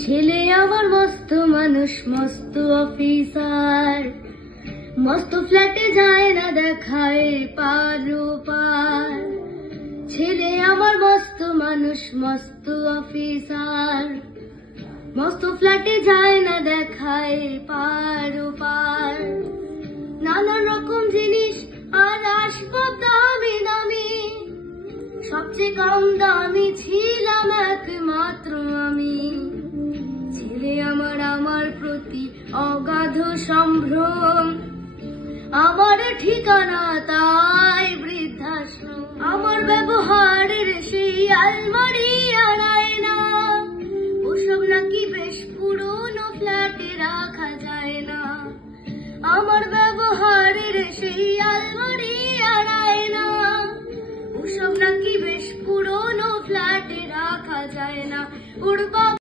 ছেলে আমার মস্ত মানুষ, মস্ত অফিসার, মস্ত ফ্ল্যাটে যায় না দেখায় পার পার। ছেলে আমার মস্ত মানুষ, মস্ত অফিসার, মস্ত ফ্ল্যাটে যায় না দেখায় পার পার। নানান রকম জিনিস আর আসবাব দামি দামি, সবচেয়ে কম দামি ছিলাম একমাত্র আমি। ছেলে আমার আমার প্রতি অগাধ সম্ভ্রম, আমার ঠিকানা তাই বৃদ্ধাশ্রম। আমার ব্যবহারের সেই আলমারি আড়ায় না, ওসব নাকি বেশ পুরনো ফ্ল্যাটে রাখা যায় না। আমার ব্যবহারের সেই আলমারি আড়ায় না, ওসব নাকি বেশ পুরনো ফ্ল্যাটে রাখা যায় না।